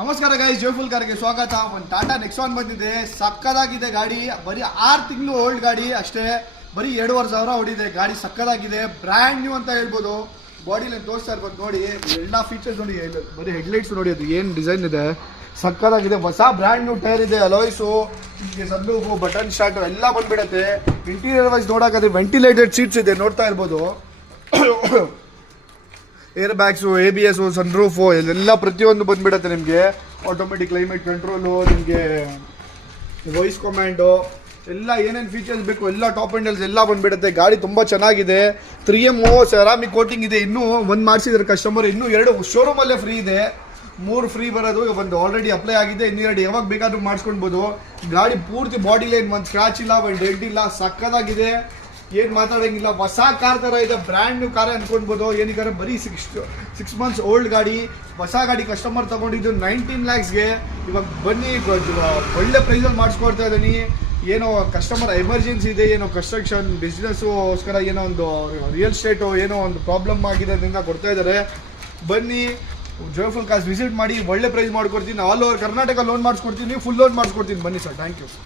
ನಮಸ್ಕಾರ ಗೈಸ್, ಜೋಯ್ಫುಲ್ ಕಾರ್ಗೆ ಸ್ವಾಗತ. ಒಂದು ಟಾಟಾ ನೆಕ್ಸಾನ್ ಬಂದಿದೆ, ಸಕ್ಕದಾಗಿದೆ ಗಾಡಿ. ಬರೀ 6 ತಿಂಗಳು ಓಲ್ಡ್ ಗಾಡಿ ಅಷ್ಟೇ, ಬರೀ 2,500 ಹೊಡಿದೆ. ಗಾಡಿ ಸಕ್ಕದಾಗಿದೆ, ಬ್ರ್ಯಾಂಡ್ ನ್ಯೂ ಅಂತ ಹೇಳ್ಬೋದು. ಬಾಡಿಲಿ ತೋರಿಸ್ತಾ ಇರ್ಬೋದು ನೋಡಿ, ಎಲ್ಲ ಫೀಚರ್ಸ್ ನೋಡಿ. ಬರೀ ಹೆಡ್ಲೈಟ್ಸ್ ನೋಡಿ, ಅದು ಏನು ಡಿಸೈನ್ ಇದೆ, ಸಕ್ಕದಾಗಿದೆ. ಹೊಸ ಬ್ರ್ಯಾಂಡ್ ನ್ಯೂ ಟೈರ್ ಇದೆ, ಅಲಾಯ್ಸು, ಸನ್ರೂಫು, ಬಟನ್ ಸ್ಟಾರ್ಟ್ ಎಲ್ಲ ಬಂದ್ಬಿಡುತ್ತೆ. ಇಂಟೀರಿಯರ್ ವೈಸ್ ನೋಡೋಕ್ಕಾದ್ರೆ ವೆಂಟಿಲೇಟೆಡ್ ಸೀಟ್ಸ್ ಇದೆ, ನೋಡ್ತಾ ಇರ್ಬೋದು. ಏರ್ ಬ್ಯಾಗ್ಸು, ABS, ಸನ್ರೂಫು ಎಲ್ಲ ಪ್ರತಿಯೊಂದು ಬಂದ್ಬಿಡುತ್ತೆ ನಿಮಗೆ. ಆಟೋಮೆಟಿಕ್ ಕ್ಲೈಮೇಟ್ ಕಂಟ್ರೋಲು, ನಿಮಗೆ ವಾಯ್ಸ್ ಕಮಾಂಡು ಎಲ್ಲ ಏನೇನು ಫೀಚರ್ಸ್ ಬೇಕು ಎಲ್ಲ ಟಾಪ್ ಆ್ಯಂಡಲ್ಸ್ ಎಲ್ಲ ಬಂದ್ಬಿಡುತ್ತೆ. ಗಾಡಿ ತುಂಬ ಚೆನ್ನಾಗಿದೆ. 3M ಸೆರಾಮಿಕ್ ಕೋಟಿಂಗ್ ಇದೆ. ಇನ್ನೂ ಒಂದು ಮಾಡಿಸಿದ್ರೆ ಕಸ್ಟಮರ್, ಇನ್ನೂ 2 ಶೋರೂಮಲ್ಲೇ ಫ್ರೀ ಇದೆ. 3 ಫ್ರೀ ಬರೋದು, ಒಂದು ಆಲ್ರೆಡಿ ಅಪ್ಲೈ ಆಗಿದೆ, ಇನ್ನೂ 2 ಯಾವಾಗ ಬೇಕಾದ್ರೂ ಮಾಡಿಸ್ಕೊಳ್ಬೋದು. ಗಾಡಿ ಪೂರ್ತಿ ಬಾಡಿ ಲೈನ್, ಒಂದು ಸ್ಕ್ರಾಚ್ ಇಲ್ಲ, ಒಂದು ಡೆಂಟ್ ಇಲ್ಲ, ಸಕ್ಕದಾಗಿದೆ. ಏನು ಮಾತಾಡೋಂಗಿಲ್ಲ, ಹೊಸ ಕಾರ್ ಥರ ಇದೆ, ಬ್ರ್ಯಾಂಡ್ ನ್ಯೂ ಕಾರೇ ಅಂದ್ಕೊಳ್ಬೋದು. ಏನಕ್ಕೆ ಬರೀ 6 ಮಂತ್ಸ್ ಓಲ್ಡ್ ಗಾಡಿ, ಹೊಸ ಗಾಡಿ ಕಸ್ಟಮರ್ ತೊಗೊಂಡಿದ್ದು 19 lakhsಗೆ. ಇವಾಗ ಬನ್ನಿ, ಒಳ್ಳೆ ಪ್ರೈಸಲ್ಲಿ ಮಾಡಿಸ್ಕೊಡ್ತಾ ಇದ್ದೀನಿ. ಏನೋ ಕಸ್ಟಮರ್ ಎಮರ್ಜೆನ್ಸಿ ಇದೆ, ಏನೋ ಕನ್ಸ್ಟ್ರಕ್ಷನ್ ಬಿಸ್ನೆಸ್ಗೋಸ್ಕರ ಏನೋ ಒಂದು ರಿಯಲ್ ಎಸ್ಟೇಟು ಏನೋ ಒಂದು ಪ್ರಾಬ್ಲಮ್ ಆಗಿದೆ, ಅದರಿಂದ ಕೊಡ್ತಾ ಇದ್ದಾರೆ. ಬನ್ನಿ, ಜೋಯ್ಫುಲ್ ಕಾರ್ಸ್ ವಿಸಿಟ್ ಮಾಡಿ, ಒಳ್ಳೆ ಪ್ರೈಸ್ ಮಾಡ್ಕೊಡ್ತೀನಿ. ಆಲ್ ಓವರ್ ಕರ್ನಾಟಕ ಲೋನ್ ಮಾಡಿಸ್ಕೊಡ್ತೀನಿ, ಫುಲ್ ಲೋನ್ ಮಾಡಿಸ್ಕೊಡ್ತೀನಿ. ಬನ್ನಿ ಸರ್, ಥ್ಯಾಂಕ್ ಯು.